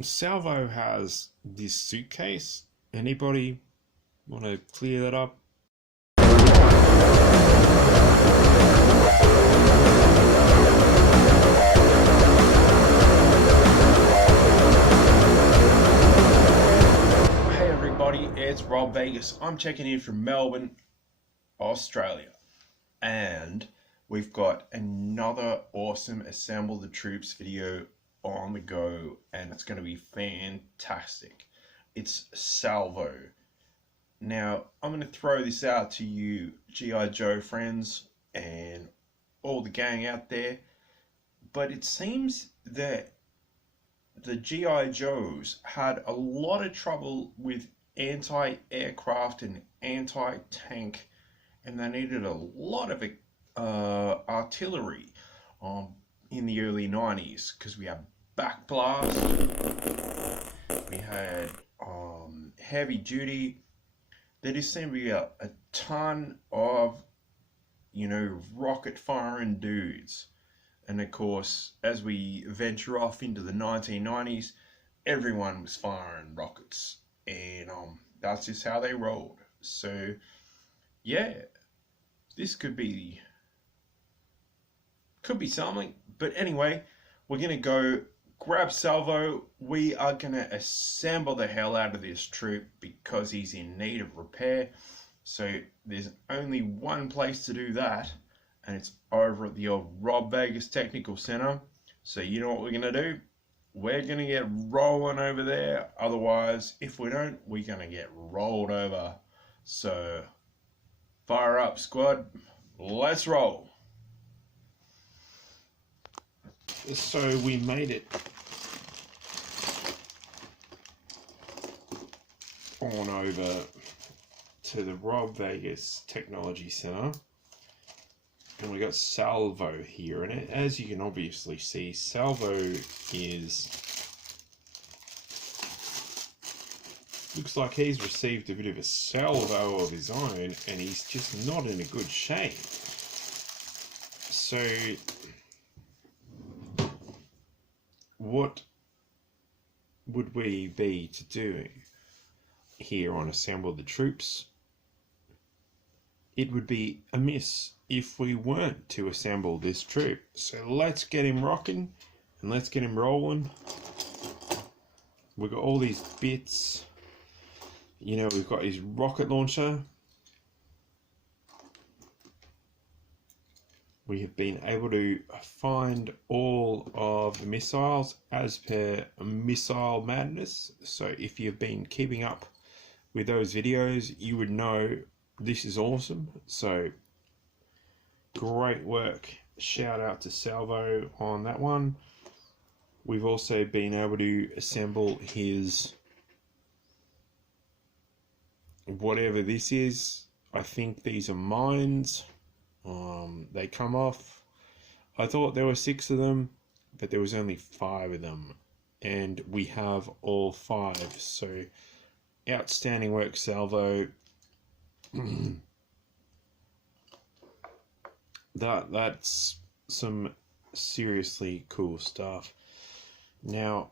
Salvo has this suitcase. Anybody want to clear that up? Hey everybody, it's Rob Vegas. I'm checking in from Melbourne, Australia. And we've got another awesome Assemble the Troops video on the go, and it's going to be fantastic. It's Salvo. Now, I'm going to throw this out to you G.I.Joe friends and all the gang out there, but it seems that the G.I. Joes had a lot of trouble with anti-aircraft and anti-tank, and they needed a lot of artillery in the early 90s, because we had BACKBLAST, we had heavy duty. There just seemed to be a ton of, rocket firing dudes. And of course, as we venture off into the 1990s, everyone was firing rockets, and that's just how they rolled. So yeah, this could be something. But anyway, we're gonna go grab Salvo. We are gonna assemble the hell out of this troop because he's in need of repair. So there's only one place to do that, and it's over at the old Rob Vegas Technical Center. So you know what we're gonna do? We're gonna get rolling over there. Otherwise, if we don't, we're gonna get rolled over. So fire up, squad. Let's roll. So we made it on over to the Rob Vegas Technology Center, and we got Salvo here. And as you can obviously see, Salvo looks like he's received a bit of a salvo of his own, and he's just not in a good shape. So what would we be to do here on Assemble the Troops? It would be amiss if we weren't to assemble this troop. So let's get him rocking and let's get him rolling. We've got all these bits. We've got his rocket launcher. We have been able to find all of the missiles as per Missile Madness. So if you've been keeping up with those videos, you would know this is awesome. So great work. Shout out to Salvo on that one. We've also been able to assemble his whatever this is. I think these are mines. They come off. I thought there were 6 of them, but there was only 5 of them, and we have all 5. So outstanding work, Salvo. That's some seriously cool stuff. Now,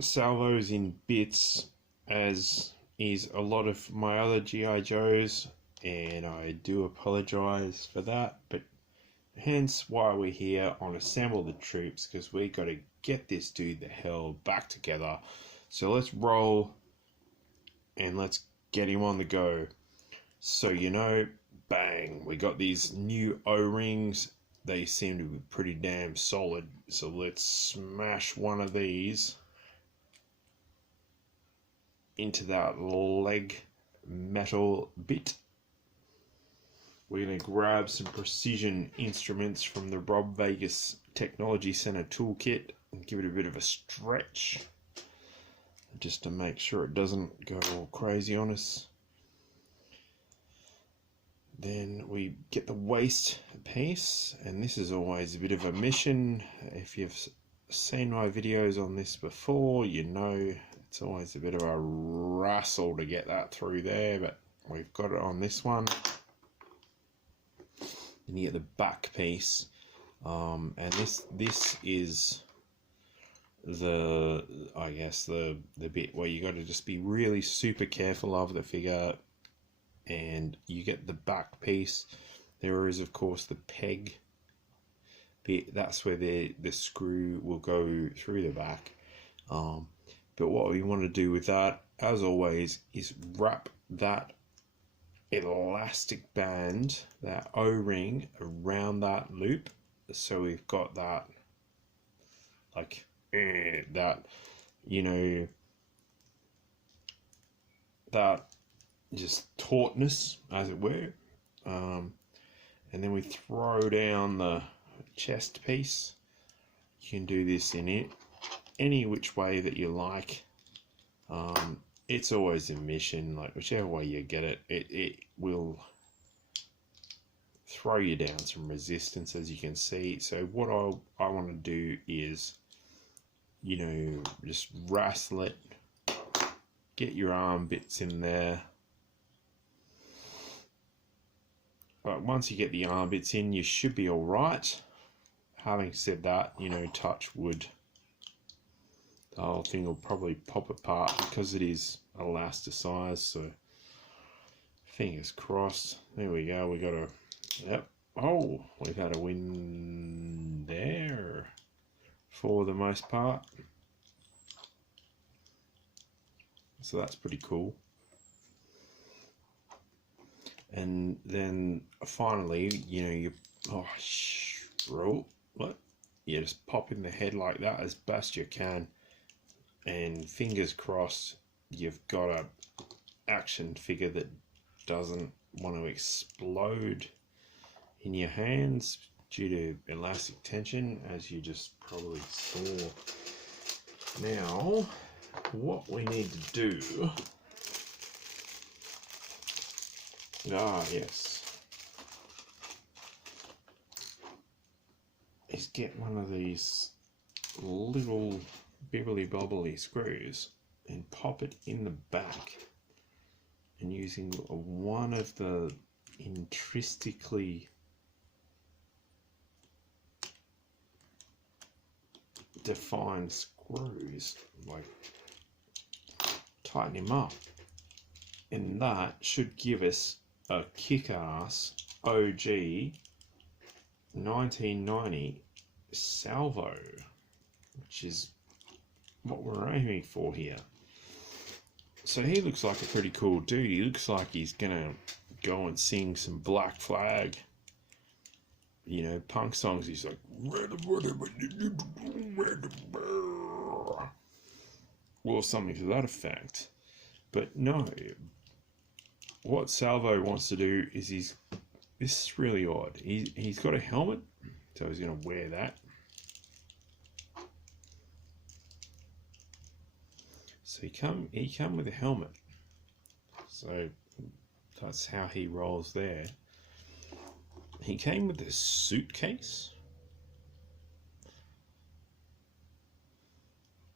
Salvo's in bits, as is a lot of my other G.I. Joes, and I do apologize for that, but hence why we're here on Assemble the Troops, because we got to get this dude the hell back together. So let's roll and let's get him on the go. So bang, we got these new O-rings. They seem to be pretty damn solid, so let's smash one of these into that leg metal bit. We're going to grab some precision instruments from the Rob Vegas Technology Center toolkit and give it a bit of a stretch, just to make sure it doesn't go all crazy on us. Then we get the waist piece, and this is always a bit of a mission. If you've seen my videos on this before, it's always a bit of a wrestle to get that through there, but we've got it on this one. Then you get the back piece, and this is I guess the bit where you got to just be really super careful of the figure, and you get the back piece. There is of course the peg bit, that's where the screw will go through the back. But what we want to do with that, as always, is wrap that elastic band, that O-ring, around that loop, so we've got that, like, that, you know, that just tautness, as it were. And then we throw down the chest piece. You can do this in it any which way that you like. It's always a mission, like whichever way you get it, it will throw you down some resistance, as you can see. So what I want to do is, you know, just wrestle it, get your arm bits in there. But once you get the arm bits in, you should be all right. Having said that, you know, touch wood, the whole thing will probably pop apart because it is elasticized. So fingers crossed. There we go. We got a, yep. Oh, we've had a win there for the most part. So that's pretty cool. And then finally, you know, you just pop in the head like that as best you can, and fingers crossed you've got a action figure that doesn't want to explode in your hands due to elastic tension, as you just probably saw. Now, what we need to do, yes, is get one of these little bibbly bobbly screws and pop it in the back, and using one of the intrinsically defined screws, like, tighten him up, and that should give us a kick-ass OG 1990 Salvo, which is what we're aiming for here. So he looks like a pretty cool dude. He looks like he's gonna go and sing some Black Flag, you know, punk songs. He's like, or something to that effect. But no, what Salvo wants to do is this is really odd. He's got a helmet, so he's gonna wear that. So he come with a helmet. So that's how he rolls there. He came with a suitcase.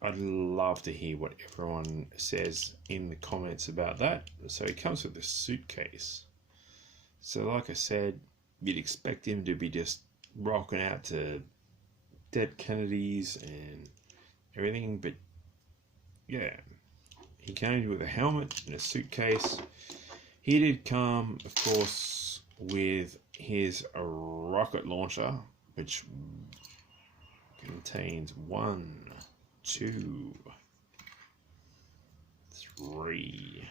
I'd love to hear what everyone says in the comments about that. So he comes with a suitcase. So like I said, you'd expect him to be just rocking out to Dead Kennedys and everything, but yeah, he came with a helmet and a suitcase. He did come, of course, with his rocket launcher, which contains 1, 2, 3,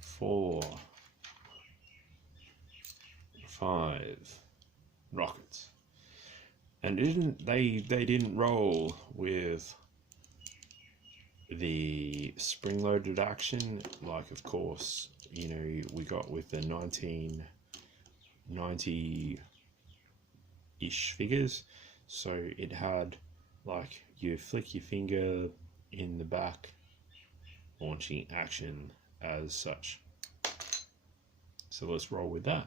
4, 5 rockets. And they didn't roll with the spring-loaded action, like, of course, you know, we got with the 1990-ish figures. So it had, like, you flick your finger in the back, launching action as such. So let's roll with that.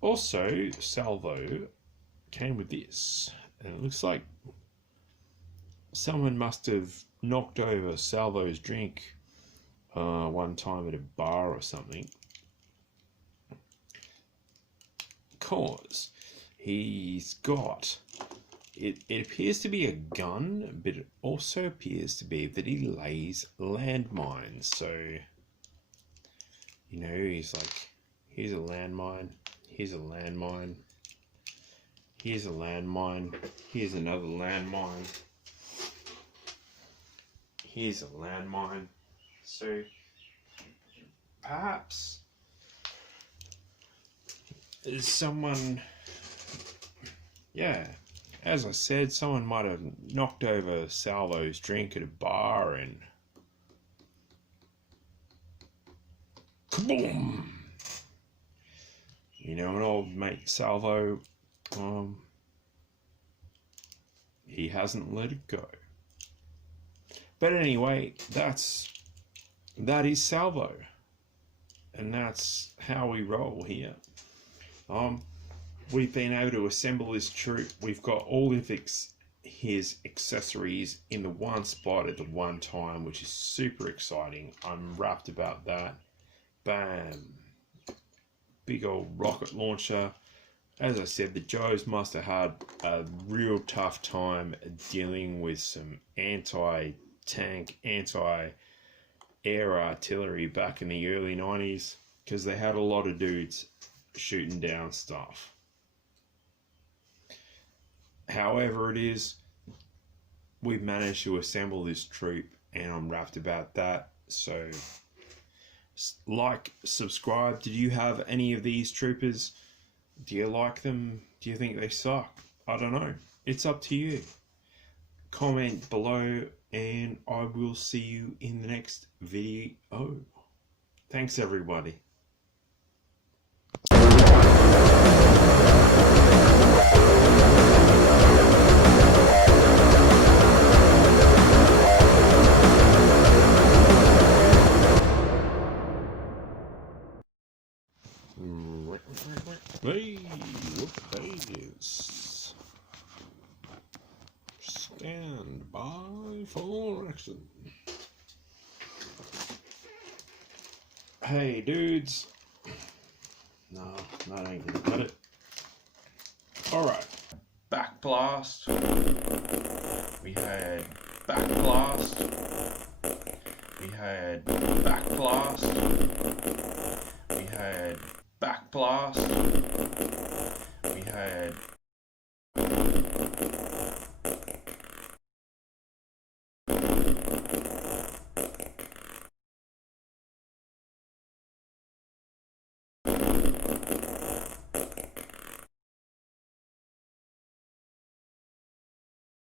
Also, Salvo came with this, and it looks like someone must have knocked over Salvo's drink one time at a bar or something, because he's got it appears to be a gun, but it also appears to be that he lays landmines. So, you know, he's like, here's a landmine, here's a landmine, here's a landmine, here's another landmine, here's a landmine. So, perhaps someone, yeah, as I said, someone might have knocked over Salvo's drink at a bar and kaboom! You know, an old mate Salvo, he hasn't let it go. But anyway, that is Salvo, and that's how we roll here. We've been able to assemble this troop. We've got all of his accessories in the one spot at the one time, which is super exciting. I'm rapt about that. Bam. Big old rocket launcher. As I said, the Joes must have had a real tough time dealing with some anti-tank, anti-air artillery back in the early 90s, because they had a lot of dudes shooting down stuff. However it is, we've managed to assemble this troop, and I'm rapt about that. So, like, subscribe. Did you have any of these troopers? Do you like them? Do you think they suck? I don't know. It's up to you. Comment below, and I will see you in the next video. Thanks, everybody. Hey, look, Vegas. Stand by for action. Hey, dudes. No, that ain't gonna cut it. Alright. BACKBLAST. We had BACKBLAST. We had BACKBLAST. We had BACKBLAST. We had